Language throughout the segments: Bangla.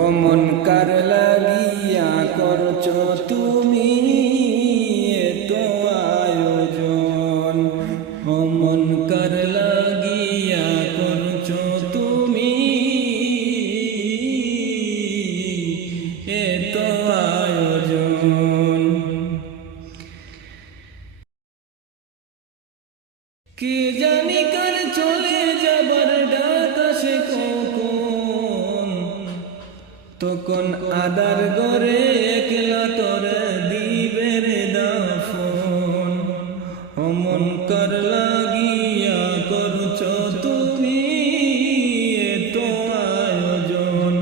ও মন কার লাগিয়া করছো তুমি এত আয়োজন, ও মন কার লাগিয়া করছো তুমি এত আয়োজন। কে জানি কার চলে যাবার ডাক আসে কখন, তখন আদার গরে একলা তোর দিবে রে দাফন। ও মন কার লাগিয়া করছো তুমি এত আয়োজন,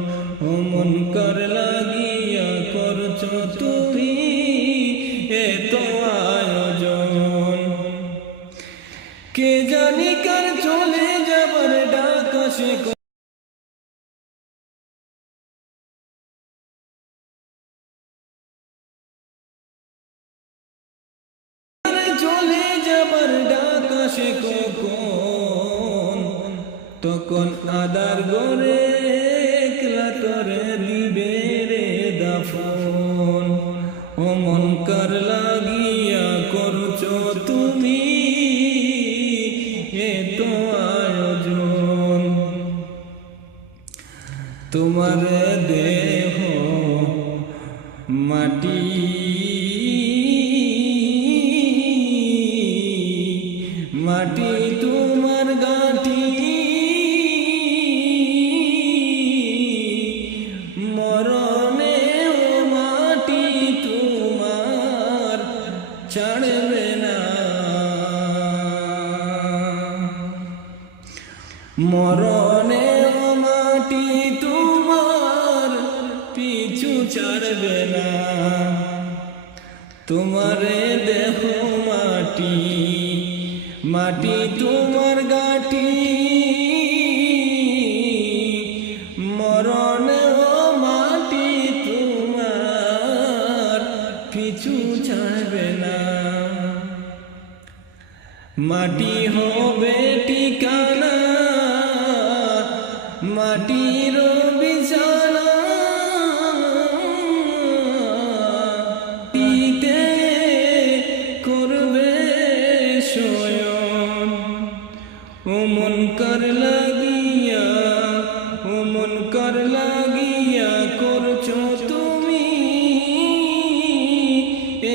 ও মন কার লাগিয়া করছো তুমি এত আয়োজন। কে জানি কার চলে যাবার ডাক আসে চলে যাবার ডাক আসে কখন, তখন আদার গরে একলা তোরে দিবে রে দাফন। ও মন কার লাগিয়া করছো তুমি এত আয়োজন। তোমার দেহ মাটি মাটি তোমার গাঁটি, মরণে ও মাটি তোমার ছাড়বে না, মরণে ও মাটি তোমার পিছু ছাড়বে না। তোমারে দেহ মাটি মাটি তোমার গাঁটি, মরণে ও মাটি তোমার পিছু ছাড়বে না। মাটি হবে ঠিকানা, মাটির বিছানা, মাটিতে করবে শয়ন। ও মন কার লাগিয়া, ও মন কার লাগিয়া করছো তুমি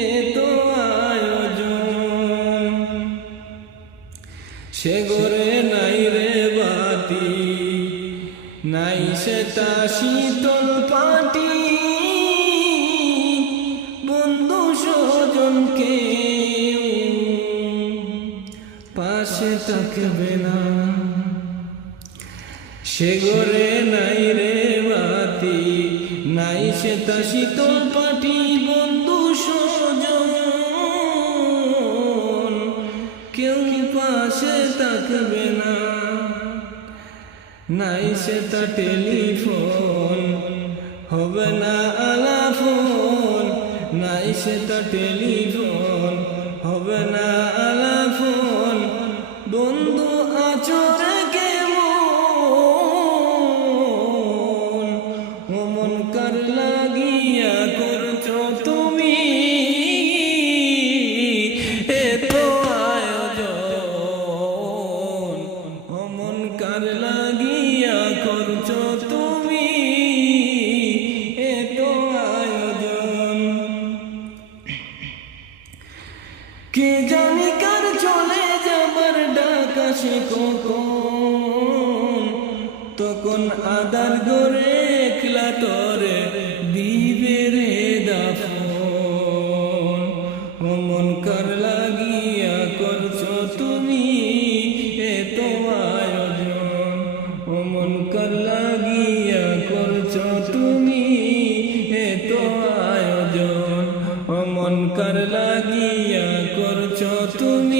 এত আয়োজন। সে ঘরে নাই রে বাতি, নাই সেটা শীতল পাটি, বন্ধু স্বজনকে পাশে থাকবে না। সে ঘরে নাই রে বাতি, নাই সেটা শীতল পাটি, বন্ধু স্বজন কেউ পাশে থাকবে না। নাই সেটা টেলিফোন হবে না আলাফোন, নাই সেটা টেলিফোন হবে না আলাফোন। বন্ধু আচরে কেমন, ও মন কার লাগিয়া করছো তুমি এত আয়োজন। ও মন কার লাগিয়া করছো তুমি এত আয়োজন। কে জানি কার চলে যাবার ডাক আসে কখন, তখন আদার গরে একলা তোরে দিবে রে দাফন। ও মন কার লাগিয়া করছো তুমি এত আয়োজন, ও মন কার লাগিয়া করছো তুমি এত আয়োজন, ও মন কার লাগিয়া করছো তুমি